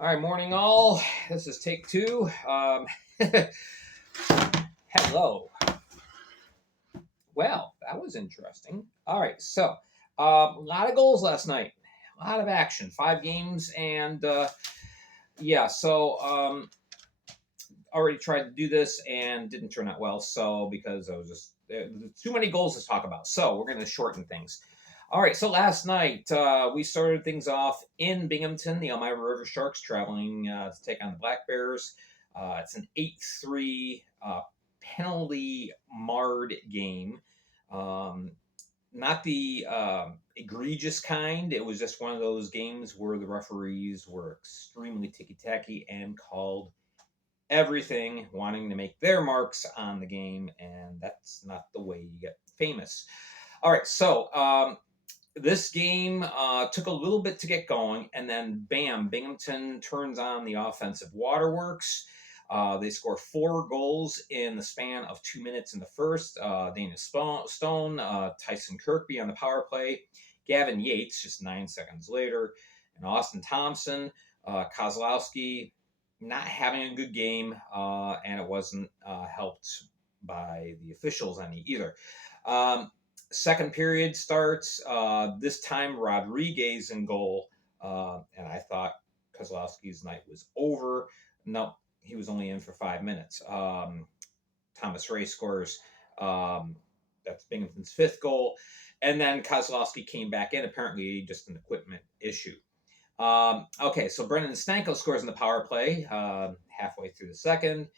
All right, morning all. This is take two. Hello. Well, that was interesting. All right, so a lot of goals last night, a lot of action, 5 games, and already tried to do this and didn't turn out well. So because I was just too many goals to talk about, so we're going to shorten things. All right, so last night we started things off in Binghamton. The Elmira River Sharks traveling to take on the Black Bears. It's an 8-3 penalty marred game. Not the egregious kind. It was just one of those games where the referees were extremely ticky-tacky and called everything, wanting to make their marks on the game, and that's not the way you get famous. All right, so this game took a little bit to get going, and then bam, Binghamton turns on the offensive waterworks. They score 4 goals in the span of 2 minutes in the first. Dana Stone, Tyson Kirkby on the power play, Gavin Yates just 9 seconds later, and Austin Thompson, Kozlowski not having a good game, and it wasn't helped by the officials any either. Second period starts. This time Rodriguez in goal, and I thought Kozlowski's night was over. No, he was only in for 5 minutes. Thomas Ray scores. That's Binghamton's 5th goal. And then Kozlowski came back in, apparently just an equipment issue. Okay, so Brendan Stanko scores in the power play halfway through the second.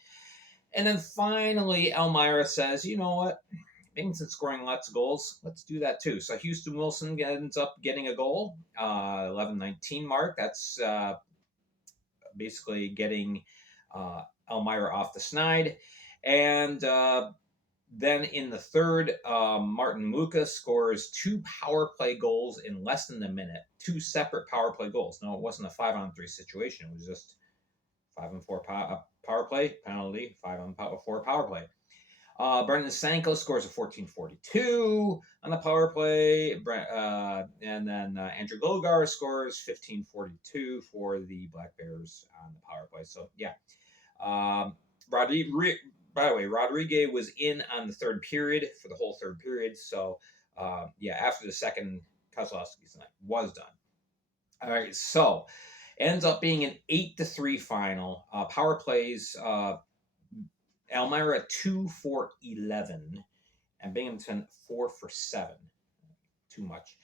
And then finally, Elmira says, you know what? Binghamton's scoring lots of goals. Let's do that too. So Houston Wilson ends up getting a goal, 11-19 mark. That's basically getting Elmira off the snide. And then in the third, Martin Muka scores 2 power play goals in less than a minute. 2 separate power play goals. No, it wasn't a 5-on-3 situation. It was just 5-on-4 power play, penalty, 5-on-4 power play. Brendan Sanko scores a 14-42 on the power play. And then Andrew Golgar scores 15-42 for the Black Bears on the power play. So, yeah. By the way, Rodriguez was in on the third period for the whole third period. So, after the second, Kozlowski's night was done. All right, so ends up being an 8-3 final. Power plays, Elmira 2 for 11, and Binghamton 4 for 7. Too much.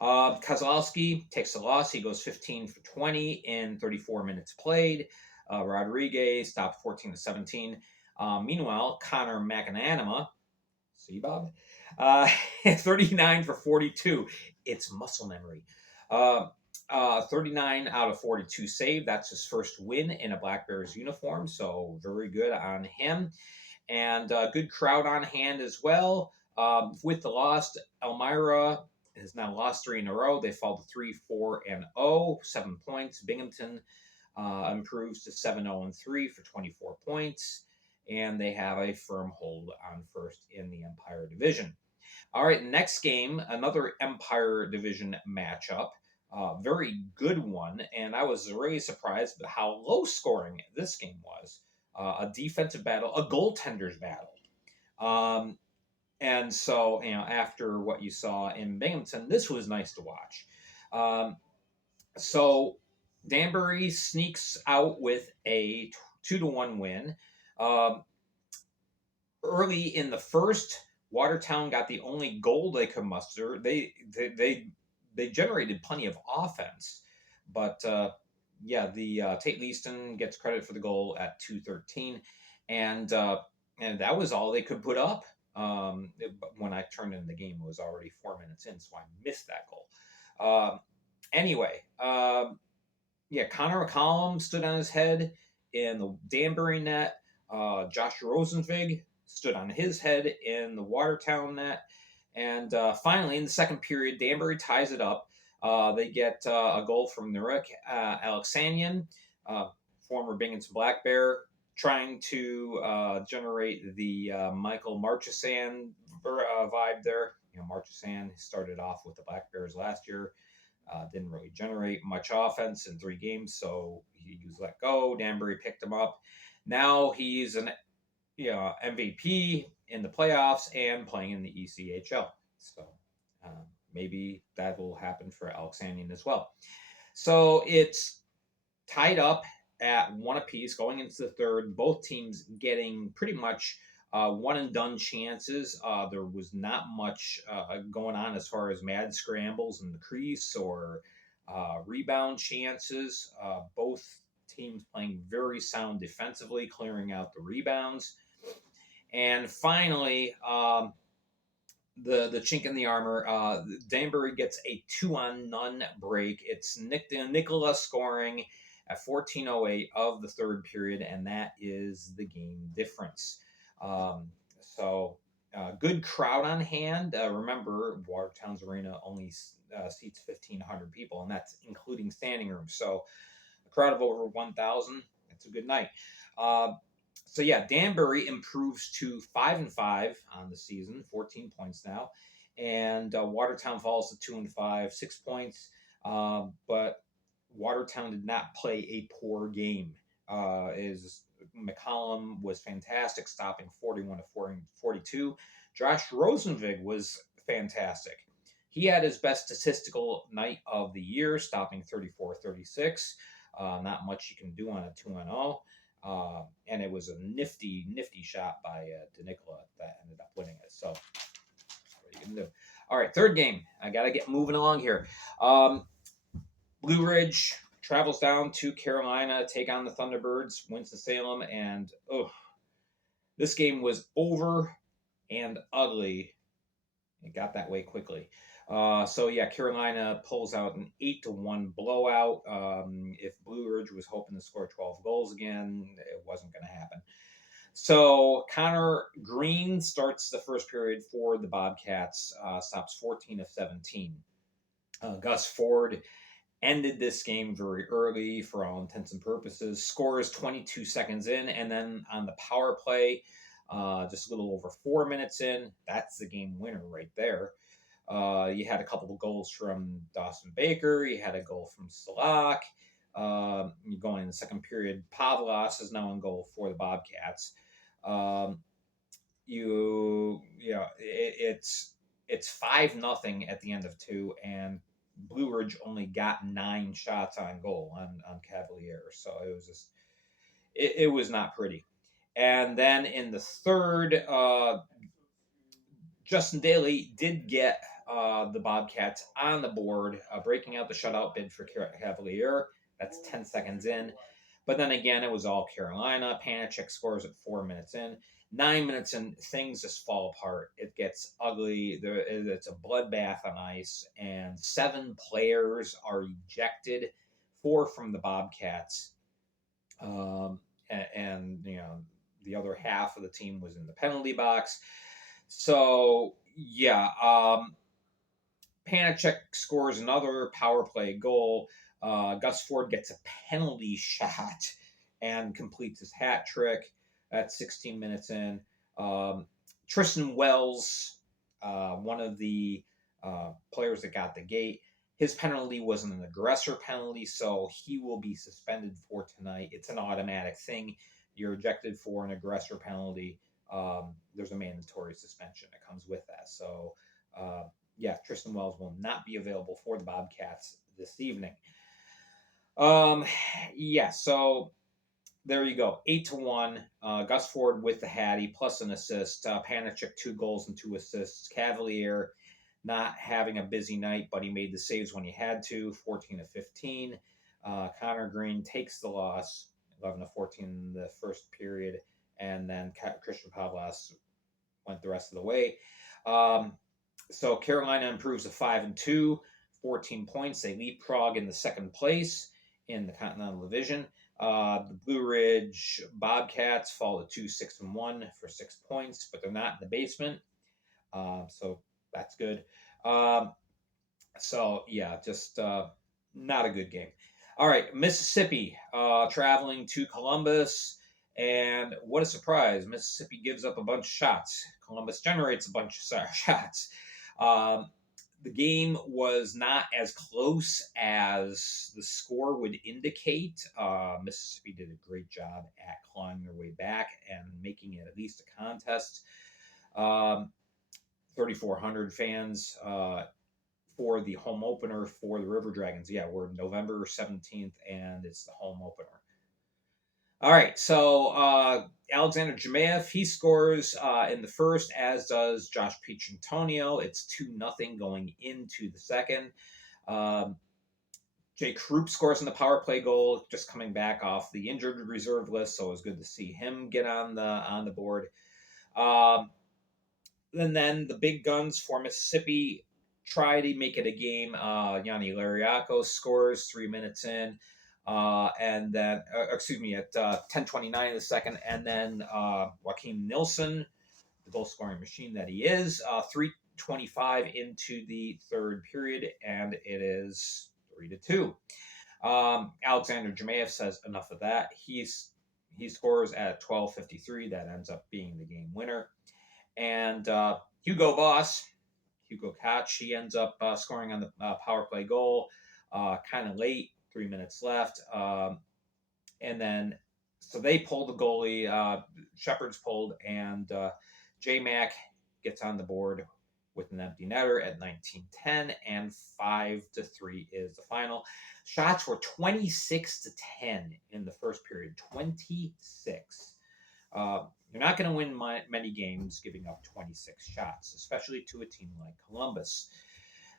Kozlowski takes the loss. He goes 15 for 20 in 34 minutes played. Rodriguez stopped 14-17. Meanwhile, Connor McAnanima, see Bob, 39 for 42. It's muscle memory. 39 out of 42 saved. That's his first win in a Black Bears uniform, so very good on him. And good crowd on hand as well. With the loss, Elmira has now lost 3 in a row. They fall to 3-4-0, 7 points. Binghamton improves to 7-0-3 for 24 points. And they have a firm hold on first in the Empire Division. All right, next game, another Empire Division matchup. Very good one, and I was really surprised by how low scoring this game was. A defensive battle, a goaltender's battle. And so, after what you saw in Binghamton, this was nice to watch. So Danbury sneaks out with a 2-1 win. Early in the first, Watertown got the only goal they could muster. They generated plenty of offense, but Tate Leaston gets credit for the goal at 2:13, and that was all they could put up. When I turned in the game, it was already 4 minutes in, so I missed that goal. Connor McCollum stood on his head in the Danbury net. Josh Rosenvig stood on his head in the Watertown net. And finally, in the second period, Danbury ties it up. They get a goal from Narek Alexanian, former Binghamton Black Bear, trying to generate the Michael Marchesand vibe there. Marchesand started off with the Black Bears last year. Didn't really generate much offense in 3 games, so he was let go. Danbury picked him up. Now he's an MVP in the playoffs and playing in the ECHL. So maybe that will happen for Alexandrian as well. So it's tied up at one apiece going into the third. Both teams getting pretty much one and done chances. There was not much going on as far as mad scrambles in the crease or rebound chances. Both teams playing very sound defensively, clearing out the rebounds. And finally, the chink in the armor. Danbury gets a 2-on-none break. It's Nicola scoring at 14:08 of the third period, and that is the game difference. So good crowd on hand. Remember, Watertown's arena only seats 1,500 people, and that's including standing room. So a crowd of over 1,000. That's a good night. So yeah, Danbury improves to 5-5 on the season, 14 points now, and Watertown falls to 2-5, 6 points. But Watertown did not play a poor game. McCollum was fantastic, stopping 41 to 42. Josh Rosenvig was fantastic. He had his best statistical night of the year, stopping 34-36. Not much you can do on a 2-0. And it was a nifty shot by DeNicola that ended up winning it. So, what are you going to do? All right, third game. I got to get moving along here. Blue Ridge travels down to Carolina, take on the Thunderbirds, Winston-Salem, and this game was over and ugly. It got that way quickly. So yeah, Carolina pulls out an 8-1 blowout. If Blue Ridge was hoping to score 12 goals again, it wasn't going to happen. So Connor Green starts the first period for the Bobcats, stops 14 of 17. Gus Ford ended this game very early for all intents and purposes, scores 22 seconds in, and then on the power play, just a little over 4 minutes in, that's the game winner right there. You had a couple of goals from Dawson Baker. You had a goal from Salak. You're going in the second period. Pavlas is now in goal for the Bobcats. It's 5-0 at the end of 2, and Blue Ridge only got 9 shots on goal on Cavalier. So it was just it was not pretty. And then in the third, Justin Daly did get the Bobcats on the board, breaking out the shutout bid for Cavalier. That's 10 seconds in. But then again, it was all Carolina. Panachek scores at 4 minutes in. 9 minutes in, things just fall apart. It gets ugly. It's a bloodbath on ice, and 7 players are ejected, 4 from the Bobcats. And the other half of the team was in the penalty box. So, yeah, Panachek scores another power play goal. Gus Ford gets a penalty shot and completes his hat trick at 16 minutes in. Tristan Wells, one of the players that got the gate, his penalty was an aggressor penalty, so he will be suspended for tonight. It's an automatic thing. You're ejected for an aggressor penalty. There's a mandatory suspension that comes with that. So, Tristan Wells will not be available for the Bobcats this evening. So there you go. 8-1. Gus Ford with the Hattie plus an assist. Panachek 2 goals and 2 assists. Cavalier not having a busy night, but he made the saves when he had to. 14 of 15. Connor Green takes the loss. 11 of 14 in the first period, and then Christian Pavlas went the rest of the way. So Carolina improves to 5-2, 14 points. They leapfrog in the second place in the Continental Division. The Blue Ridge Bobcats fall to 2-6-1 for 6 points, but they're not in the basement. So that's good. Just not a good game. All right, Mississippi traveling to Columbus, and what a surprise. Mississippi gives up a bunch of shots. Columbus generates a bunch of shots. The game was not as close as the score would indicate. Mississippi did a great job at clawing their way back and making it at least a contest. 3,400 fans for the home opener for the River Dragons. Yeah, we're November 17th, and it's the home opener. All right, so Alexander Jemayev, he scores in the first, as does Josh Pietrantonio. It's 2-0 going into the second. Jay Krupp scores in the power play goal, just coming back off the injured reserve list, so it was good to see him get on the board. And then the big guns for Mississippi try to make it a game. Yanni Lariakos scores 3 minutes in. And then, at 10:29 in the second, and then Joakim Nilsson, the goal scoring machine that he is, 3:25 into the third period, and it is 3-2. Alexander Jemayev says enough of that. He scores at 12:53. That ends up being the game winner. And Hugo Koch, he ends up scoring on the power play goal kind of late, 3 minutes left. And then, so they pull the goalie, Shepard's pulled, and J-Mac gets on the board with an empty netter at 19:10, and 5-3 is the final. Shots were 26-10 in the first period, 26. You're not going to win many games giving up 26 shots, especially to a team like Columbus.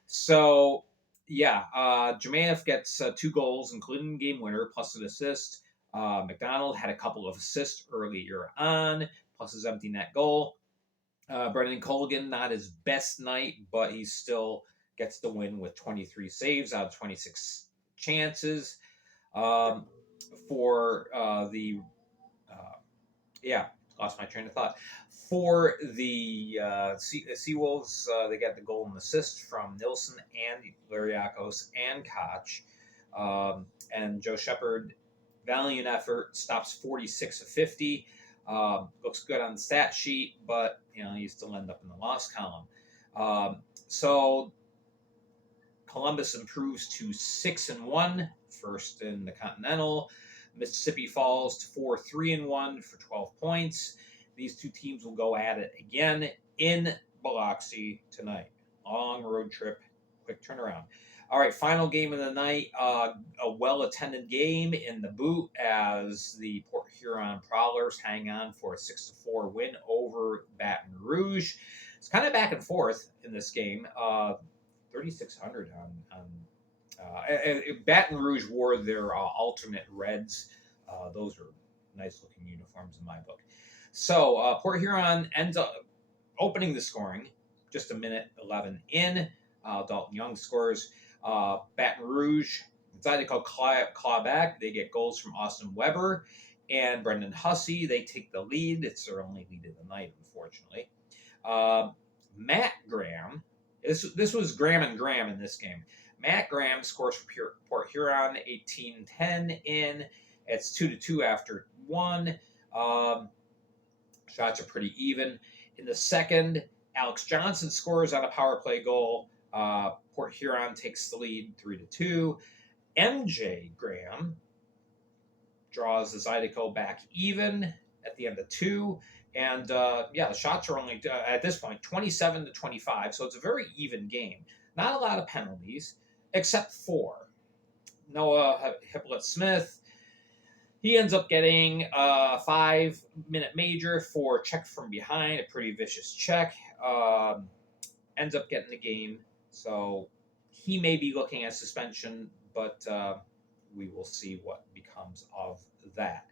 So, yeah, Jemayev gets 2 goals, including the game winner, plus an assist. McDonald had a couple of assists earlier on, plus his empty net goal. Brendan Colgan, not his best night, but he still gets the win with 23 saves out of 26 chances. Lost my train of thought. For the Seawolves, they got the goal and assist from Nilsson and Lariakos and Koch. And Joe Shepard, valiant effort, stops 46 of 50. Looks good on the stat sheet, but you still end up in the loss column. So Columbus improves to 6-1, first in the Continental. Mississippi falls to 4-3-1 for 12 points. These two teams will go at it again in Biloxi tonight. Long road trip, quick turnaround. All right, final game of the night, a well-attended game in the boot as the Port Huron Prowlers hang on for a 6-4 win over Baton Rouge. It's kind of back and forth in this game. 3,600 on Baton Rouge wore their alternate reds. Those are nice-looking uniforms in my book. So Port Huron ends up opening the scoring just a minute 11 in. Dalton Young scores. Baton Rouge decided to claw back. They get goals from Austin Weber and Brendan Hussey. They take the lead. It's their only lead of the night, unfortunately. Matt Graham. This was Graham and Graham in this game. Matt Graham scores for Port Huron, 18:10 in. It's 2-2 after 1. Shots are pretty even. In the second, Alex Johnson scores on a power play goal. Port Huron takes the lead 3-2. MJ Graham draws the Zydeco back even at the end of 2. And the shots are only, at this point, 27-25. So it's a very even game. Not a lot of penalties, except for Noah Hippolyte-Smith. He ends up getting a 5-minute major for check from behind, a pretty vicious check. Ends up getting the game. So he may be looking at suspension, but we will see what becomes of that.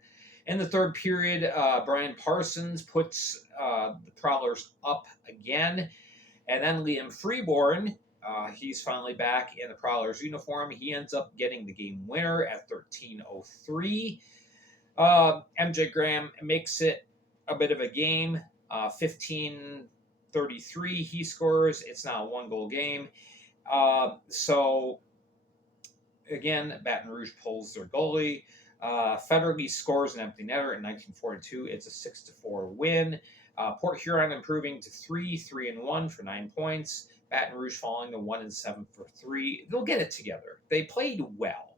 In the third period, Brian Parsons puts the Prowlers up again. And then Liam Freeborn, he's finally back in the Prowlers uniform. He ends up getting the game winner at 13:03. MJ Graham makes it a bit of a game. 15:33 he scores. It's now a 1-goal game. So, again, Baton Rouge pulls their goalie. Federle scores an empty netter in 1942. It's a 6-4 win. Port Huron improving to 3-1 for 9 points. Baton Rouge falling to 1-7 for 3. They'll get it together. They played well.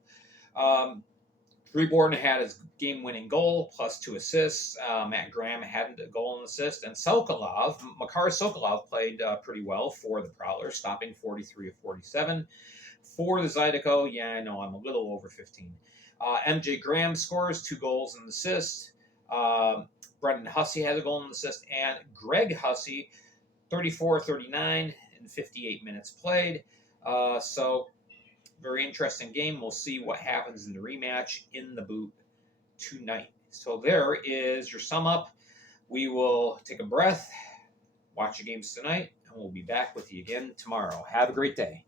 Freeborn had his game-winning goal, plus 2 assists. Matt Graham had a goal and assist. And Makar Sokolov played pretty well for the Prowlers, stopping 43 of 47. For the Zydeco, yeah, I know I'm a little over 15. MJ Graham scores 2 goals and assists. Brendan Hussey has a goal and assist. And Greg Hussey, 34-39 in 58 minutes played. So very interesting game. We'll see what happens in the rematch in the boot tonight. So there is your sum up. We will take a breath, watch the games tonight, and we'll be back with you again tomorrow. Have a great day.